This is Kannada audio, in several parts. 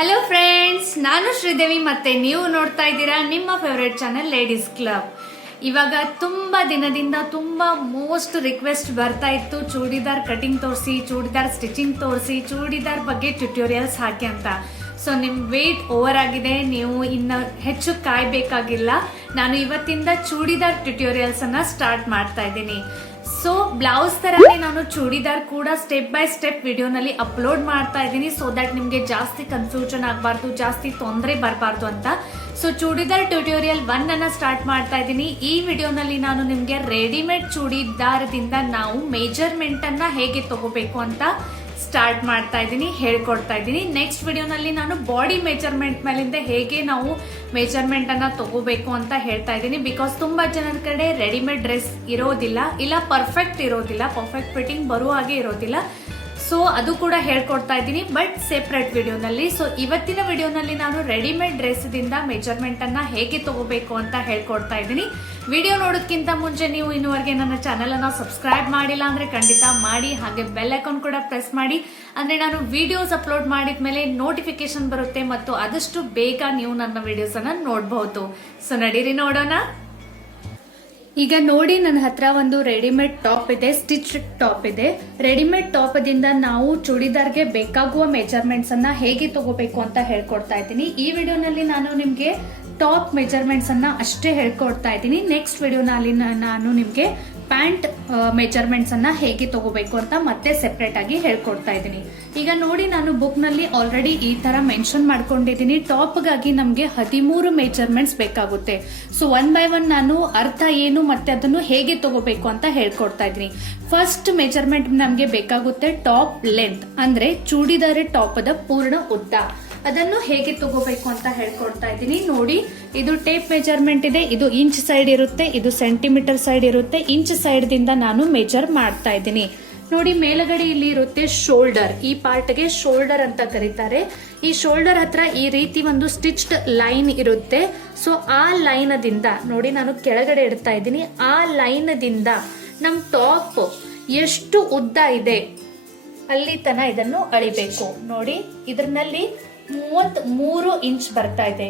ಹಲೋ ಫ್ರೆಂಡ್ಸ್, ನಾನು ಶ್ರೀದೇವಿ ಮತ್ತೆ ನೀವು ನೋಡ್ತಾ ಇದ್ದೀರಾ ನಿಮ್ಮ ಫೇವರೇಟ್ ಚಾನೆಲ್ ಲೇಡೀಸ್ ಕ್ಲಬ್. ಇವಾಗ ತುಂಬಾ ದಿನದಿಂದ ತುಂಬಾ ಮೋಸ್ಟ್ ರಿಕ್ವೆಸ್ಟ್ ಬರ್ತಾ ಇತ್ತು, ಚೂಡಿದಾರ್ ಕಟಿಂಗ್ ತೋರಿಸಿ, ಚೂಡಿದಾರ್ ಸ್ಟಿಚಿಂಗ್ ತೋರಿಸಿ, ಚೂಡಿದಾರ್ ಬಗ್ಗೆ ಟ್ಯುಟೋರಿಯಲ್ಸ್ ಹಾಕಿ ಅಂತ. ಸೊ ನಿಮ್ ವೇಟ್ ಓವರ್ ಆಗಿದೆ, ನೀವು ಇನ್ನು ಹೆಚ್ಚು ಕಾಯ್ಬೇಕಾಗಿಲ್ಲ. ನಾನು ಇವತ್ತಿಂದ ಚೂಡಿದಾರ್ ಟ್ಯುಟೋರಿಯಲ್ಸ್ ಅನ್ನ ಸ್ಟಾರ್ಟ್ ಮಾಡ್ತಾ ಇದ್ದೀನಿ. ಸೊ ಬ್ಲೌಸ್ ತರನೇ ನಾನು ಚೂಡಿದಾರ್ ಕೂಡ ಸ್ಟೆಪ್ ಬೈ ಸ್ಟೆಪ್ ವಿಡಿಯೋನಲ್ಲಿ ಅಪ್ಲೋಡ್ ಮಾಡ್ತಾ ಇದ್ದೀನಿ, ಸೊ ದಟ್ ನಿಮ್ಗೆ ಜಾಸ್ತಿ ಕನ್ಫ್ಯೂಷನ್ ಆಗಬಾರ್ದು, ಜಾಸ್ತಿ ತೊಂದರೆ ಬರಬಾರ್ದು ಅಂತ. ಸೊ ಚೂಡಿದಾರ್ ಟ್ಯುಟೋರಿಯಲ್ 1 ಅನ್ನ ಸ್ಟಾರ್ಟ್ ಮಾಡ್ತಾ ಇದ್ದೀನಿ. ಈ ವಿಡಿಯೋನಲ್ಲಿ ನಾನು ನಿಮ್ಗೆ ರೆಡಿಮೇಡ್ ಚೂಡಿದಾರದಿಂದ ನಾವು ಮೆಜರ್ಮೆಂಟ್ ಅನ್ನ ಹೇಗೆ ತಗೋಬೇಕು ಅಂತ ಸ್ಟಾರ್ಟ್ ಮಾಡ್ತಾ ಇದ್ದೀನಿ, ಹೇಳ್ಕೊಡ್ತಾ ಇದ್ದೀನಿ. ನೆಕ್ಸ್ಟ್ ವಿಡಿಯೋನಲ್ಲಿ ನಾನು ಬಾಡಿ ಮೆಜರ್ಮೆಂಟ್ ಮೇಲಿಂದ ಹೇಗೆ ನಾವು ಮೆಜರ್ಮೆಂಟ್ ಅನ್ನ ತಗೋಬೇಕು ಅಂತ ಹೇಳ್ತಾ ಇದ್ದೀನಿ. ಬಿಕಾಸ್ ತುಂಬಾ ಜನರ ಕಡೆ ರೆಡಿಮೇಡ್ ಡ್ರೆಸ್ ಇರೋದಿಲ್ಲ, ಇಲ್ಲ ಪರ್ಫೆಕ್ಟ್ ಇರೋದಿಲ್ಲ, ಪರ್ಫೆಕ್ಟ್ ಫಿಟ್ಟಿಂಗ್ ಬರುವ ಹಾಗೆ ಇರೋದಿಲ್ಲ. ಸೊ ಅದು ಕೂಡ ಹೇಳ್ಕೊಡ್ತಾ ಇದ್ದೀನಿ, ಬಟ್ ಸೆಪರೇಟ್ ವಿಡಿಯೋನಲ್ಲಿ. ಸೊ ಇವತ್ತಿನ ವಿಡಿಯೋನಲ್ಲಿ ನಾನು ರೆಡಿಮೇಡ್ ಡ್ರೆಸ್ ದಿಂದ ಮೆಜರ್ಮೆಂಟ್ ಅನ್ನ ಹೇಗೆ ತಗೋಬೇಕು ಅಂತ ಹೇಳ್ಕೊಡ್ತಾ ಇದ್ದೀನಿ. ವಿಡಿಯೋ ನೋಡೋದಕ್ಕಿಂತ ಮುಂಚೆ ನೀವು ಇನ್ನುವರೆಗೆ ನನ್ನ ಚಾನೆಲ್ ಅನ್ನ ಸಬ್ಸ್ಕ್ರೈಬ್ ಮಾಡಿಲ್ಲ ಅಂದ್ರೆ ಖಂಡಿತ ಮಾಡಿ, ಹಾಗೆ ಬೆಲ್ ಐಕಾನ್ ಕೂಡ ಪ್ರೆಸ್ ಮಾಡಿ. ಅಂದ್ರೆ ನಾನು ವಿಡಿಯೋಸ್ ಅಪ್ಲೋಡ್ ಮಾಡಿದ್ಮೇಲೆ ನೋಟಿಫಿಕೇಶನ್ ಬರುತ್ತೆ ಮತ್ತು ಆದಷ್ಟು ಬೇಗ ನೀವು ನನ್ನ ವಿಡಿಯೋಸ್ ಅನ್ನ ನೋಡಬಹುದು. ಸೊ ನಡೀರಿ ನೋಡೋಣ. ಈಗ ನೋಡಿ, ನನ್ನ ಹತ್ರ ಒಂದು ರೆಡಿಮೇಡ್ ಟಾಪ್ ಇದೆ, ಸ್ಟಿಚ್ ಟಾಪ್ ಇದೆ. ರೆಡಿಮೇಡ್ ಟಾಪ್ ದಿಂದ ನಾವು ಚೂಡಿದಾರ್ಗೆ ಬೇಕಾಗುವ ಮೆಜರ್ಮೆಂಟ್ಸ್ ಅನ್ನ ಹೇಗೆ ತಗೋಬೇಕು ಅಂತ ಹೇಳ್ಕೊಡ್ತಾ ಇದ್ದೀನಿ. ಈ ವಿಡಿಯೋನಲ್ಲಿ ನಾನು ನಿಮ್ಗೆ ಟಾಪ್ ಮೆಜರ್ಮೆಂಟ್ಸ್ ಅನ್ನ ಅಷ್ಟೇ ಹೇಳ್ಕೊಡ್ತಾ ಇದ್ದೀನಿ. ನೆಕ್ಸ್ಟ್ ವಿಡಿಯೋನಲ್ಲಿ ನಾನು ನಿಮ್ಗೆ ಪ್ಯಾಂಟ್ ಮೆಜರ್ಮೆಂಟ್ಸ್ ಅನ್ನ ಹೇಗೆ ತಗೋಬೇಕು ಅಂತ ಮತ್ತೆ ಸೆಪರೇಟ್ ಆಗಿ ಹೇಳ್ಕೊಡ್ತಾ ಇದ್ದೀನಿ. ಈಗ ನೋಡಿ, ನಾನು ಬುಕ್ ನಲ್ಲಿ ಆಲ್ರೆಡಿ ಈ ತರ ಮೆನ್ಷನ್ ಮಾಡ್ಕೊಂಡಿದ್ದೀನಿ. ಟಾಪ್ಗಾಗಿ ನಮ್ಗೆ 13 ಮೆಜರ್ಮೆಂಟ್ಸ್ ಬೇಕಾಗುತ್ತೆ. ಸೊ 1 ಬೈ 1 ನಾನು ಅರ್ಥ ಏನು ಮತ್ತೆ ಅದನ್ನು ಹೇಗೆ ತಗೋಬೇಕು ಅಂತ ಹೇಳ್ಕೊಡ್ತಾ ಇದ್ದೀನಿ. ಫಸ್ಟ್ ಮೆಜರ್ಮೆಂಟ್ ನಮ್ಗೆ ಬೇಕಾಗುತ್ತೆ ಟಾಪ್ ಲೆಂತ್, ಅಂದ್ರೆ ಚೂಡಿದಾರ ಟಾಪ್ ದ ಪೂರ್ಣ ಉದ್ದ. ಅದನ್ನು ಹೇಗೆ ತಗೋಬೇಕು ಅಂತ ಹೇಳ್ಕೊಡ್ತಾ ಇದ್ದೀನಿ. ನೋಡಿ, ಇದು ಟೇಪ್ ಮೆಜರ್ಮೆಂಟ್ ಇದೆ, ಇದು ಇಂಚ್ ಸೈಡ್ ಇರುತ್ತೆ, ಇದು ಸೆಂಟಿಮೀಟರ್ ಸೈಡ್ ಇರುತ್ತೆ. ಇಂಚ್ ಸೈಡ್ ದಿಂದ ನಾನು ಮೆಜರ್ ಮಾಡ್ತಾ ಇದ್ದೀನಿ. ನೋಡಿ, ಮೇಲಗಡೆ ಇಲ್ಲಿ ಇರುತ್ತೆ ಶೋಲ್ಡರ್. ಈ ಪಾರ್ಟ್ ಗೆ ಶೋಲ್ಡರ್ ಅಂತ ಕರೀತಾರೆ. ಈ ಶೋಲ್ಡರ್ ಹತ್ರ ಈ ರೀತಿ ಒಂದು ಸ್ಟಿಚ್ಡ್ ಲೈನ್ ಇರುತ್ತೆ. ಸೊ ಆ ಲೈನ್ ದಿಂದ ನೋಡಿ, ನಾನು ಕೆಳಗಡೆ ಇಡ್ತಾ ಇದ್ದೀನಿ. ಆ ಲೈನ್ ದಿಂದ ನಮ್ ಟಾಪ್ ಎಷ್ಟು ಉದ್ದ ಇದೆ ಅಲ್ಲಿ ತನ ಇದನ್ನು ಅಳಿಬೇಕು. ನೋಡಿ, ಇದರಲ್ಲಿ 33 ಇಂಚ್ ಬರ್ತಾ ಇದೆ.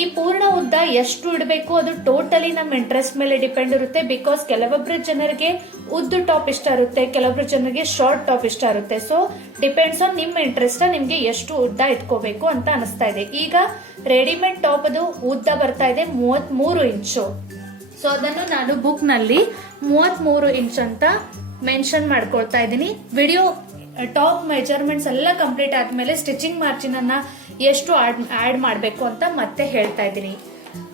ಈ ಪೂರ್ಣ ಉದ್ದ ಎಷ್ಟು ಇಡಬೇಕು ಅದು ಟೋಟಲಿ ನಮ್ಮ ಇಂಟ್ರೆಸ್ಟ್ ಮೇಲೆ ಡಿಪೆಂಡ್ ಇರುತ್ತೆ. ಬಿಕಾಸ್ ಕೆಲವೊಬ್ರು ಜನರಿಗೆ ಉದ್ದ ಟಾಪ್ ಇಷ್ಟ ಇರುತ್ತೆ, ಕೆಲವೊಬ್ರು ಜನರಿಗೆ ಶಾರ್ಟ್ ಟಾಪ್ ಇಷ್ಟ ಇರುತ್ತೆ. ಸೊ ಡಿಪೆಂಡ್ಸ್ ಆನ್ ನಿಮ್ಮ ಇಂಟ್ರೆಸ್ಟ್, ನಿಮ್ಗೆ ಎಷ್ಟು ಉದ್ದ ಇಟ್ಕೋಬೇಕು ಅಂತ ಅನಿಸ್ತಾ ಇದೆ. ಈಗ ರೆಡಿಮೇಡ್ ಟಾಪ್ ಅದು ಉದ್ದ ಬರ್ತಾ ಇದೆ 33 ಇಂಚು. ಸೊ ಅದನ್ನು ನಾನು ಬುಕ್ ನಲ್ಲಿ 33 ಇಂಚ್ ಅಂತ ಮೆನ್ಷನ್ ಮಾಡ್ಕೊಳ್ತಾ ಇದ್ದೀನಿ. ವಿಡಿಯೋ ಟಾಪ್ ಮೆಜರ್ಮೆಂಟ್ಸ್ ಎಲ್ಲ ಕಂಪ್ಲೀಟ್ ಆದ್ಮೇಲೆ ಸ್ಟಿಚಿಂಗ್ ಮಾರ್ಜಿನ್ ಅನ್ನ ಎಷ್ಟು ಆಡ್ ಮಾಡಬೇಕು ಅಂತ ಮತ್ತೆ ಹೇಳ್ತಾ ಇದ್ದೀನಿ.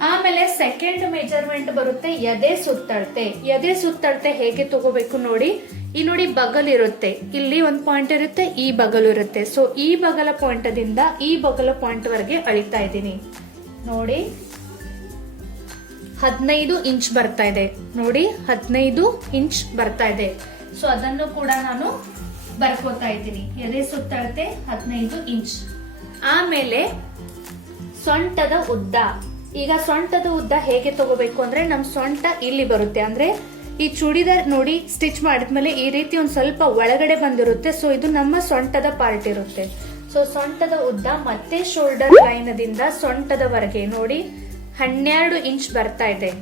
ಆಮೇಲೆ ಸೆಕೆಂಡ್ ಮೆಜರ್ಮೆಂಟ್ ಬರುತ್ತೆ ಎದೆ ಸುತ್ತಳತೆ. ಎದೆ ಸುತ್ತಳತೆ ಹೇಗೆ ತಗೋಬೇಕು ನೋಡಿ, ಈ ನೋಡಿ ಬಗಲ್ ಇರುತ್ತೆ, ಇಲ್ಲಿ ಒಂದು ಪಾಯಿಂಟ್ ಇರುತ್ತೆ, ಈ ಬಗಲು ಇರುತ್ತೆ. ಸೊ ಈ ಬಗಲ ಪಾಯಿಂಟ್ ದಿಂದ ಈ ಬಗಲ ಪಾಯಿಂಟ್ ವರೆಗೆ ಅಳಿತಾ ಇದ್ದೀನಿ. ನೋಡಿ, 15 ಇಂಚ್ ಬರ್ತಾ ಇದೆ. ನೋಡಿ, 15 ಇಂಚ್ ಬರ್ತಾ ಇದೆ. ಸೊ ಅದನ್ನು ಕೂಡ ನಾನು ಬರ್ಕೋತಾ ಇದ್ದೀನಿ. ಎದೆ ಸುತ್ತಳತೆ 15 ಇಂಚ್. ಆಮೇಲೆ ಸೊಂಟದ ಉದ್ದ. ಈಗ ಸೊಂಟದ ಉದ್ದ ಹೇಗೆ ತಗೋಬೇಕು ಅಂದ್ರೆ, ನಮ್ ಸೊಂಟ ಇಲ್ಲಿ ಬರುತ್ತೆ. ಅಂದ್ರೆ ಈ ಚೂಡಿದಾರ್ ನೋಡಿ ಸ್ಟಿಚ್ ಮಾಡಿದ್ಮೇಲೆ ಈ ರೀತಿ ಒಂದ್ ಸ್ವಲ್ಪ ಒಳಗಡೆ ಬಂದಿರುತ್ತೆ. ಸೊ ಇದು ನಮ್ಮ ಸೊಂಟದ ಪಾರ್ಟ್ ಇರುತ್ತೆ. ಸೊ ಸೊಂಟದ ಉದ್ದ ಮತ್ತೆ ಶೋಲ್ಡರ್ ಲೈನ್ ದಿಂದ ಸೊಂಟದವರೆಗೆ ನೋಡಿ 12 ಇಂಚ್ ಬರ್ತಾ ಇದೆ.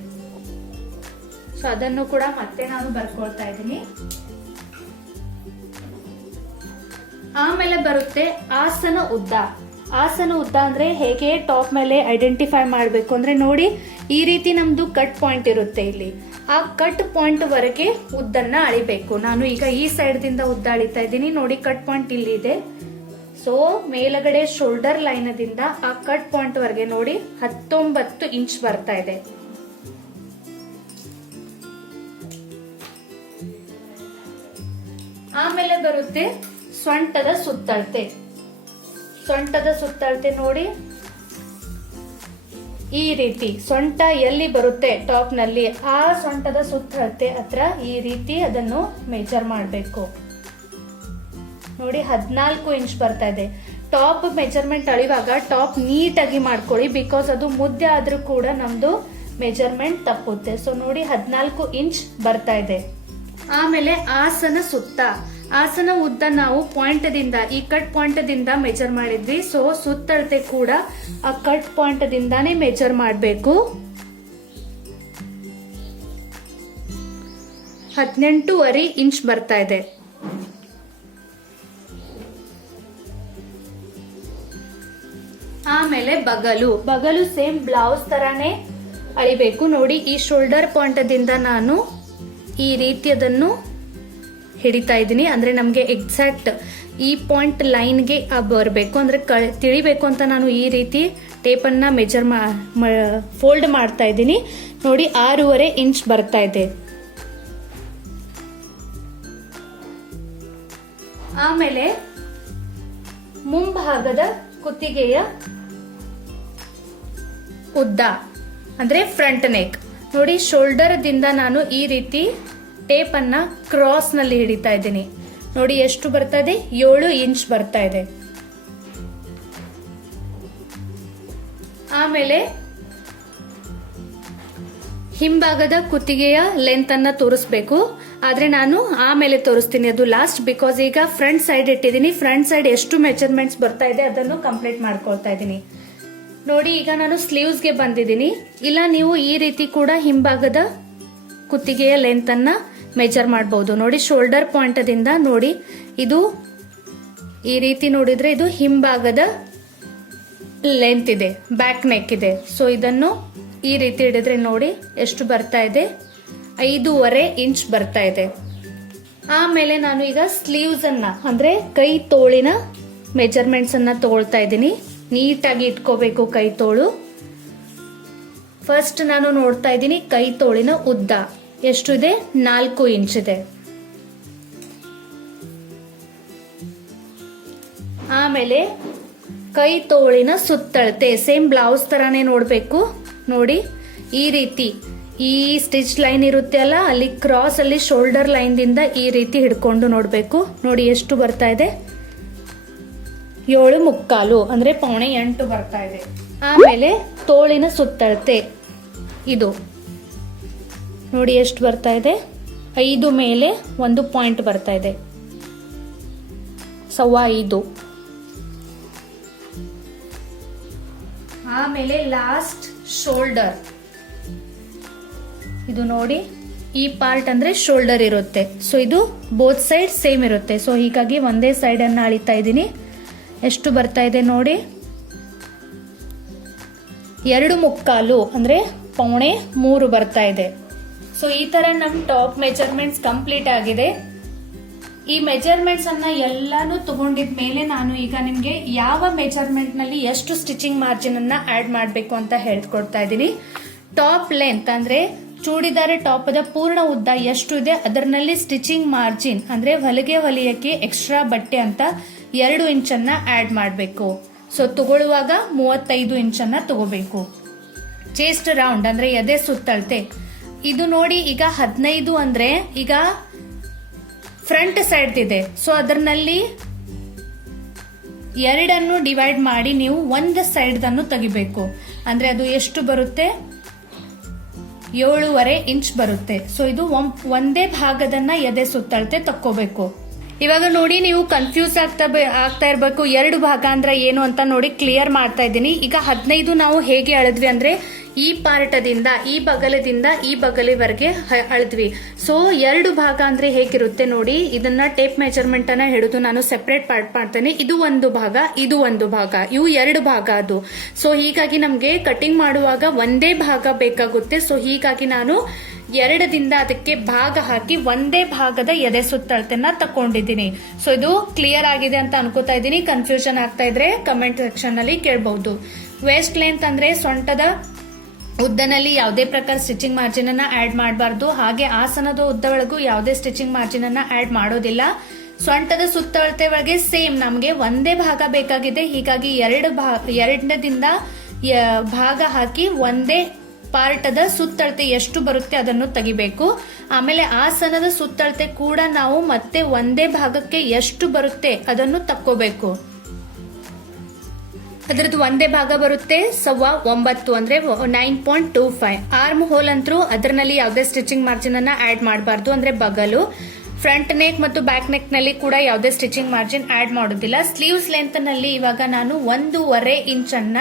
ಸೊ ಅದನ್ನು ಕೂಡ ಮತ್ತೆ ನಾನು ಬರ್ಕೊಳ್ತಾ ಇದ್ದೀನಿ. ಆಮೇಲೆ ಬರುತ್ತೆ ಆಸನ ಉದ್ದ. ಆಸನ ಉದ್ದ ಅಂದ್ರೆ ಹೇಗೆ ಟಾಪ್ ಮೇಲೆ ಐಡೆಂಟಿಫೈ ಮಾಡಬೇಕು ಅಂದ್ರೆ, ನೋಡಿ ಈ ರೀತಿ ನಮ್ದು ಕಟ್ ಪಾಯಿಂಟ್ ಇರುತ್ತೆ. ಇಲ್ಲಿ ಆ ಕಟ್ ಪಾಯಿಂಟ್ ವರೆಗೆ ಉದ್ದನ್ನ ಅಳಿಬೇಕು. ನಾನು ಈಗ ಈ ಸೈಡ್ ದಿಂದ ಉದ್ದ ಅಳಿತಾ ಇದ್ದೀನಿ. ನೋಡಿ, ಕಟ್ ಪಾಯಿಂಟ್ ಇಲ್ಲಿ ಇದೆ. ಸೊ ಮೇಲಗಡೆ ಶೋಲ್ಡರ್ ಲೈನ್ ದಿಂದ ಆ ಕಟ್ ಪಾಯಿಂಟ್ ವರೆಗೆ ನೋಡಿ 19 ಇಂಚ್ ಬರ್ತಾ ಇದೆ. ಆಮೇಲೆ ಬರುತ್ತೆ ಸೊಂಟದ ಸುತ್ತಳತೆ. ಸೊಂಟದ ಸುತ್ತಳತೆ ನೋಡಿ, ಈ ರೀತಿ ಸೊಂಟ ಎಲ್ಲಿ ಬರುತ್ತೆ ಟಾಪ್ ನಲ್ಲಿ ಆ ಸೊಂಟದ ಸುತ್ತಳತೆ ಹತ್ರ ಈ ರೀತಿ ಅದನ್ನು ಮೆಜರ್ ಮಾಡಬೇಕು. ನೋಡಿ, 14 ಇಂಚ್ ಬರ್ತಾ ಇದೆ. ಟಾಪ್ ಮೆಜರ್ಮೆಂಟ್ ಅಳಿವಾಗ ಟಾಪ್ ನೀಟಾಗಿ ಮಾಡ್ಕೊಳ್ಳಿ, ಬಿಕಾಸ್ ಅದು ಮುದ್ದೆ ಆದ್ರೂ ಕೂಡ ನಮ್ದು ಮೆಜರ್ಮೆಂಟ್ ತಪ್ಪುತ್ತೆ. ಸೊ ನೋಡಿ, 14 ಇಂಚ್ ಬರ್ತಾ ಇದೆ. ಆಮೇಲೆ ಆಸನ ಸುತ್ತ. ಆಸನ ಉದ್ದ ನಾವು ಪಾಯಿಂಟ್ದಿಂದ, ಈ ಕಟ್ ಪಾಯಿಂಟ್ದಿಂದ ಮೆಜರ್ ಮಾಡಿದ್ವಿ. ಸೊ ಸುತ್ತಳತೆ ಕೂಡ ಆ ಕಟ್ ಪಾಯಿಂಟ್ದಿಂದಾನೇ ಮೆಜರ್ ಮಾಡಬೇಕು. 18.5 ಇಂಚ್ ಬರ್ತಾ ಇದೆ. ಆಮೇಲೆ ಬಗಲು ಸೇಮ್ ಬ್ಲೌಸ್ ತರಾನೇ ಅಳಿಬೇಕು. ನೋಡಿ, ಈ ಶೋಲ್ಡರ್ ಪಾಯಿಂಟ್ದಿಂದ ನಾನು ಈ ರೀತಿಯದನ್ನು ಹಿಡಿತಾ ಇದ್ದೀನಿ. ಅಂದ್ರೆ ನಮ್ಗೆ ಎಕ್ಸಾಕ್ಟ್ ಈ ಪಾಯಿಂಟ್ ಲೈನ್ಗೆ ಬರಬೇಕು, ಅಂದ್ರೆ ತಿಳಿಬೇಕು ಅಂತ ನಾನು ಈ ರೀತಿ ಟೇಪನ್ನ ಮೆಜರ್ ಫೋಲ್ಡ್ ಮಾಡ್ತಾ ಇದ್ದೀನಿ. ನೋಡಿ, 6.5 ಇಂಚ್ ಬರ್ತಾ ಇದೆ. ಆಮೇಲೆ ಮುಂಭಾಗದ ಕುತ್ತಿಗೆಯ ಉದ್ದ ಅಂದ್ರೆ ಫ್ರಂಟ್ ನೆಕ್. ನೋಡಿ, ಶೋಲ್ಡರ್ ದಿಂದ ನಾನು ಈ ರೀತಿ ಟೇಪ್ ಅನ್ನ ಕ್ರಾಸ್ ನಲ್ಲಿ ಹಿಡಿತಾ ಇದ್ದೀನಿ. ನೋಡಿ ಎಷ್ಟು ಬರ್ತಾ ಇದೆ, 7 ಇಂಚ್ ಬರ್ತಾ ಇದೆ. ಆಮೇಲೆ ಹಿಂಭಾಗದ ಕುತ್ತಿಗೆಯ ಲೆಂತ್ ಅನ್ನ ತೋರಿಸ್ಬೇಕು, ಆದ್ರೆ ನಾನು ಆಮೇಲೆ ತೋರಿಸ್ತೀನಿ, ಅದು ಲಾಸ್ಟ್. ಬಿಕಾಸ್ ಈಗ ಫ್ರಂಟ್ ಸೈಡ್ ಇಟ್ಟಿದ್ದೀನಿ. ಫ್ರಂಟ್ ಸೈಡ್ ಎಷ್ಟು ಮೆಜರ್ಮೆಂಟ್ಸ್ ಬರ್ತಾ ಇದೆ ಅದನ್ನು ಕಂಪ್ಲೀಟ್ ಮಾಡ್ಕೊಳ್ತಾ ಇದ್ದೀನಿ. ನೋಡಿ, ಈಗ ನಾನು ಸ್ಲೀವ್ಸ್ ಗೆ ಬಂದಿದ್ದೀನಿ. ಇಲ್ಲ, ನೀವು ಈ ರೀತಿ ಕೂಡ ಹಿಂಭಾಗದ ಕುತ್ತಿಗೆಯ ಲೆಂತ್ ಅನ್ನ ಮೆಜರ್ ಮಾಡಬಹುದು. ನೋಡಿ, ಶೋಲ್ಡರ್ ಪಾಯಿಂಟ್ ದಿಂದ ನೋಡಿ, ಇದು ಈ ರೀತಿ ನೋಡಿದ್ರೆ ಇದು ಹಿಂಭಾಗದ ಲೆಂತ್ ಇದೆ, ಬ್ಯಾಕ್ ನೆಕ್ ಇದೆ. ಸೊ ಇದನ್ನು ಈ ರೀತಿ ಹಿಡಿದ್ರೆ ನೋಡಿ ಎಷ್ಟು ಬರ್ತಾ ಇದೆ, 5.5 ಇಂಚ್ ಬರ್ತಾ ಇದೆ. ಆಮೇಲೆ ನಾನು ಈಗ ಸ್ಲೀವ್ಸ್ ಅನ್ನ ಅಂದ್ರೆ ಕೈ ತೋಳಿನ ಮೆಜರ್ಮೆಂಟ್ಸ್ ಅನ್ನ ತಗೊಳ್ತಾ ಇದ್ದೀನಿ. ನೀಟಾಗಿ ಇಟ್ಕೋಬೇಕು ಕೈ ತೋಳು. ಫಸ್ಟ್ ನಾನು ನೋಡ್ತಾ ಇದ್ದೀನಿ ಕೈ ತೋಳಿನ ಉದ್ದ ಎಷ್ಟು ಇದೆ, 4 ಇಂಚ್ ಇದೆ. ಆಮೇಲೆ ಕೈ ತೋಳಿನ ಸುತ್ತಳತೆ ಸೇಮ್ ಬ್ಲೌಸ್ ತರಾನೇ ನೋಡ್ಬೇಕು. ನೋಡಿ, ಈ ರೀತಿ ಈ ಸ್ಟಿಚ್ ಲೈನ್ ಇರುತ್ತೆ ಅಲ್ಲ, ಅಲ್ಲಿ ಕ್ರಾಸ್ ಅಲ್ಲಿ ಶೋಲ್ಡರ್ ಲೈನ್ ದಿಂದ ಈ ರೀತಿ ಹಿಡ್ಕೊಂಡು ನೋಡ್ಬೇಕು. ನೋಡಿ ಎಷ್ಟು ಬರ್ತಾ ಇದೆ, 7.75 ಅಂದ್ರೆ 7.75 ಬರ್ತಾ ಇದೆ. ಆಮೇಲೆ ತೋಳಿನ ಸುತ್ತಳತೆ ಇದು ನೋಡಿ ಎಷ್ಟು ಬರ್ತಾ ಇದೆ, 5 ಮೇಲೆ 1 ಪಾಯಿಂಟ್ ಬರ್ತಾ ಇದೆ, 5.25. ಆಮೇಲೆ ಲಾಸ್ಟ್ ಶೋಲ್ಡರ್, ಇದು ನೋಡಿ ಈ ಪಾರ್ಟ್ ಅಂದ್ರೆ ಶೋಲ್ಡರ್ ಇರುತ್ತೆ. ಸೊ ಇದು ಬೋತ್ ಸೈಡ್ ಸೇಮ್ ಇರುತ್ತೆ. ಸೊ ಹೀಗಾಗಿ ಒಂದೇ ಸೈಡ್ ಅನ್ನ ಅಳಿತಾ ಇದ್ದೀನಿ. ಎಷ್ಟು ಬರ್ತಾ ಇದೆ ನೋಡಿ, 2.75 ಅಂದ್ರೆ 2.75 ಬರ್ತಾ ಇದೆ. ಸೊ ಈ ತರ ನಮ್ ಟಾಪ್ ಮೆಜರ್ಮೆಂಟ್ಸ್ ಕಂಪ್ಲೀಟ್ ಆಗಿದೆ. ಈ ಮೆಜರ್ಮೆಂಟ್ಸ್ ಅನ್ನ ಎಲ್ಲಾನು ತಗೊಂಡಿದ್ಮೇಲೆ ನಾನು ಈಗ ನಿಮ್ಗೆ ಯಾವ ಮೆಜರ್ಮೆಂಟ್ ನಲ್ಲಿ ಎಷ್ಟು ಸ್ಟಿಚಿಂಗ್ ಮಾರ್ಜಿನ್ ಅನ್ನ ಆಡ್ ಮಾಡಬೇಕು ಅಂತ ಹೇಳ್ಕೊಡ್ತಾ ಇದ್ದೀನಿ. ಟಾಪ್ ಲೆಂತ್ ಅಂದ್ರೆ ಚೂಡಿದಾರ ಟಾಪ್ ದ ಪೂರ್ಣ ಉದ್ದ ಎಷ್ಟು ಇದೆ ಅದರಲ್ಲಿ ಸ್ಟಿಚಿಂಗ್ ಮಾರ್ಜಿನ್ ಅಂದ್ರೆ ಹೊಲಿಗೆ ಹೊಲಿಯಕ್ಕೆ ಎಕ್ಸ್ಟ್ರಾ ಬಟ್ಟೆ ಅಂತ 2 ಇಂಚನ್ನ ಆಡ್ ಮಾಡಬೇಕು. ಸೊ ತಗೊಳ್ಳುವಾಗ 35 ಇಂಚನ್ನ ತಗೋಬೇಕು. ಚೆಸ್ಟ್ ರೌಂಡ್ ಅಂದ್ರೆ ಎದೆ ಸುತ್ತಳತೆ ಇದು ನೋಡಿ, ಈಗ 15 ಅಂದ್ರೆ ಈಗ ಫ್ರಂಟ್ ಸೈಡ್ ಇದೆ. ಸೊ ಅದರಲ್ಲಿ 2 ಡಿವೈಡ್ ಮಾಡಿ ನೀವು ಒಂದು ಸೈಡ್ ಅನ್ನು ತೆಗಿಬೇಕು. ಅಂದ್ರೆ ಅದು ಎಷ್ಟು ಬರುತ್ತೆ, 7.5 ಇಂಚ್ ಬರುತ್ತೆ. ಸೊ ಇದು ಒಂದೇ ಭಾಗದನ್ನ ಎದೆ ಸುತ್ತಳತೆ ತಕ್ಕೋಬೇಕು. ಇವಾಗ ನೋಡಿ, ನೀವು ಕನ್ಫ್ಯೂಸ್ ಆಗ್ತಾ ಇರ್ಬೇಕು 2 ಭಾಗ ಅಂದ್ರೆ ಏನು ಅಂತ. ನೋಡಿ, ಕ್ಲಿಯರ್ ಮಾಡ್ತಾ ಇದ್ದೀನಿ. ಈಗ 15 ನಾವು ಹೇಗೆ ಅಳದ್ವಿ ಅಂದ್ರೆ ಈ ಪಾರ್ಟದಿಂದ ಈ ಬಗಲದಿಂದ ಈ ಬಗಲಿವರೆಗೆ ಅಳದ್ವಿ. ಸೊ 2 ಭಾಗ ಅಂದ್ರೆ ಹೇಗಿರುತ್ತೆ ನೋಡಿ, ಇದನ್ನ ಟೇಪ್ ಮೆಜರ್ಮೆಂಟ್ ಅನ್ನ ಹಿಡಿದು ನಾನು ಸೆಪರೇಟ್ ಪಾರ್ಟ್ ಮಾಡ್ತೇನೆ. ಇದು ಒಂದು ಭಾಗ, ಇದು ಒಂದು ಭಾಗ, ಇವು 2 ಭಾಗ ಅದು. ಸೊ ಹೀಗಾಗಿ ನಮ್ಗೆ ಕಟಿಂಗ್ ಮಾಡುವಾಗ ಒಂದೇ ಭಾಗ ಬೇಕಾಗುತ್ತೆ. ಸೊ ಹೀಗಾಗಿ ನಾನು 2ದಿಂದ ಅದಕ್ಕೆ ಭಾಗ ಹಾಕಿ ಒಂದೇ ಭಾಗದ ಎದೆ ಸುತ್ತಳತೆನ ತಕೊಂಡಿದ್ದೀನಿ. ಸೊ ಇದು ಕ್ಲಿಯರ್ ಆಗಿದೆ ಅಂತ ಅನ್ಕೋತಾ ಇದ್ದೀನಿ. ಕನ್ಫ್ಯೂಷನ್ ಆಗ್ತಾ ಇದ್ರೆ ಕಮೆಂಟ್ ಸೆಕ್ಷನ್ ನಲ್ಲಿ ಕೇಳಬಹುದು. ವೇಸ್ಟ್ ಲೆಂತ್ ಅಂದ್ರೆ ಸೊಂಟದ ಉದ್ದನಲ್ಲಿ ಯಾವುದೇ ಪ್ರಕಾರ ಸ್ಟಿಚಿಂಗ್ ಮಾರ್ಜಿನ್ ಅನ್ನ ಆಡ್ ಮಾಡಬಾರ್ದು. ಹಾಗೆ ಆಸನದ ಉದ್ದ ಒಳಗೂ ಯಾವುದೇ ಸ್ಟಿಚಿಂಗ್ ಮಾರ್ಜಿನ್ ಅನ್ನ ಆಡ್ ಮಾಡೋದಿಲ್ಲ. ಸೊಂಟದ ಸುತ್ತಳತೆ ಒಳಗೆ ಸೇಮ್ ನಮ್ಗೆ ಒಂದೇ ಭಾಗ ಬೇಕಾಗಿದೆ. ಹೀಗಾಗಿ 2ದಿಂದ ಭಾಗ ಹಾಕಿ ಒಂದೇ ಪಾರ್ಟದ ಸುತ್ತಳತೆ ಎಷ್ಟು ಬರುತ್ತೆ ಅದನ್ನು ತೆಗಿಬೇಕು. ಆಮೇಲೆ ಆಸನದ ಸುತ್ತಳತೆ ಕೂಡ ನಾವು ಮತ್ತೆ ಒಂದೇ ಭಾಗಕ್ಕೆ ಎಷ್ಟು ಬರುತ್ತೆ ಅದನ್ನು ತಕ್ಕೋಬೇಕು. ಅದರದ್ದು ಒಂದೇ ಭಾಗ ಬರುತ್ತೆ 9.25 ಅಂದ್ರೆ 9.25. ಆರ್ಮ್ ಹೋಲ್ ಅಂತೂ ಅದರಲ್ಲಿ ಯಾವುದೇ ಸ್ಟಿಚಿಂಗ್ ಮಾರ್ಜಿನ್ ಅನ್ನ ಆಡ್ ಮಾಡಬಾರ್ದು, ಅಂದ್ರೆ ಬಗಲು. ಫ್ರಂಟ್ ನೆಕ್ ಮತ್ತು ಬ್ಯಾಕ್ ನೆಕ್ ನಲ್ಲಿ ಕೂಡ ಯಾವುದೇ ಸ್ಟಿಚಿಂಗ್ ಮಾರ್ಜಿನ್ ಆಡ್ ಮಾಡೋದಿಲ್ಲ. ಸ್ಲೀವ್ಸ್ ಲೆಂತ್ ನಲ್ಲಿ ಇವಾಗ ನಾನು 1.5 ಇಂಚ್ ಅನ್ನ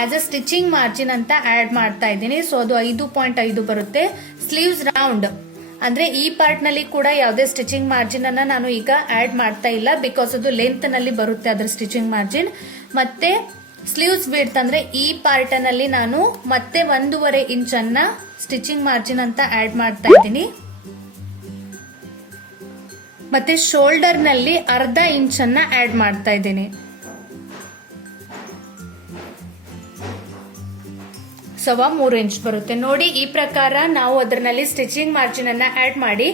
ಆಸ್ ಅ ಸ್ಟಿಚಿಂಗ್ ಮಾರ್ಜಿನ್ ಅಂತ ಆಡ್ ಮಾಡ್ತಾ ಇದ್ದೀನಿ. ಸೊ ಅದು 5.5 ಬರುತ್ತೆ. ಸ್ಲೀವ್ಸ್ ರೌಂಡ್ ಅಂದ್ರೆ ಈ ಪಾರ್ಟ್ ನಲ್ಲಿ ಕೂಡ ಯಾವುದೇ ಸ್ಟಿಚಿಂಗ್ ಮಾರ್ಜಿನ್ ಅನ್ನ ನಾನು ಈಗ ಆಡ್ ಮಾಡ್ತಾ ಇಲ್ಲ, ಬಿಕಾಸ್ ಅದು ಲೆಂತ್ ನಲ್ಲಿ ಬರುತ್ತೆ ಅದ್ರ ಸ್ಟಿಚಿಂಗ್ ಮಾರ್ಜಿನ್. ಮತ್ತೆ ಸ್ಲೀವ್ಸ್ ವಿಡ್ತ್ ಅಂದ್ರೆ ಈ ಪಾರ್ಟ್ ನಲ್ಲಿ ನಾನು ಮತ್ತೆ 1.5 ಇಂಚ್ ಅನ್ನ ಸ್ಟಿಚಿಂಗ್ ಮಾರ್ಜಿನ್ ಅಂತ ಆಡ್ ಮಾಡ್ತಾ ಇದ್ದೀನಿ. ಮತ್ತೆ ಶೋಲ್ಡರ್ ನಲ್ಲಿ 1/2 ಇಂಚ್ ಅನ್ನ ಆಡ್ ಮಾಡ್ತಾ ಇದ್ದೀನಿ. ಸವಾ 3 ಇಂಚ್ ಬರುತ್ತೆ. ನೋಡಿ, ಈ ಪ್ರಕಾರ ನಾವು ಅದರಲ್ಲಿ ಸ್ಟಿಚಿಂಗ್ ಮಾರ್ಜಿನ್ ಅನ್ನ ಆಡ್ ಮಾಡಿ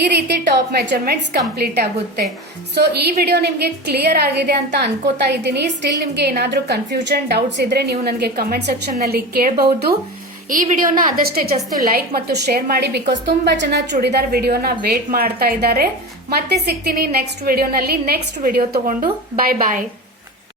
ಈ ರೀತಿ ಟಾಪ್ ಮೆಜರ್ಮೆಂಟ್ಸ್ ಕಂಪ್ಲೀಟ್ ಆಗುತ್ತೆ. ಸೊ ಈ ವಿಡಿಯೋ ನಿಮ್ಗೆ ಕ್ಲಿಯರ್ ಆಗಿದೆ ಅಂತ ಅನ್ಕೋತಾ ಇದ್ದೀನಿ. ಸ್ಟಿಲ್ ನಿಮ್ಗೆ ಏನಾದ್ರೂ ಕನ್ಫ್ಯೂಷನ್, ಡೌಟ್ಸ್ ಇದ್ರೆ ನೀವು ನನಗೆ ಕಮೆಂಟ್ ಸೆಕ್ಷನ್ ನಲ್ಲಿ ಕೇಳಬಹುದು. ಈ ವಿಡಿಯೋನ ಆದಷ್ಟೇ ಜಸ್ಟ್ ಲೈಕ್ ಮತ್ತು ಶೇರ್ ಮಾಡಿ, ಬಿಕಾಸ್ ತುಂಬಾ ಜನ ಚೂಡಿದಾರ್ ವಿಡಿಯೋನ ವೇಟ್ ಮಾಡ್ತಾ ಇದ್ದಾರೆ. ಮತ್ತೆ ಸಿಗ್ತೀನಿ ನೆಕ್ಸ್ಟ್ ವಿಡಿಯೋನಲ್ಲಿ. ನೆಕ್ಸ್ಟ್ ವಿಡಿಯೋ ತಗೊಂಡು ಬಾಯ್ ಬಾಯ್.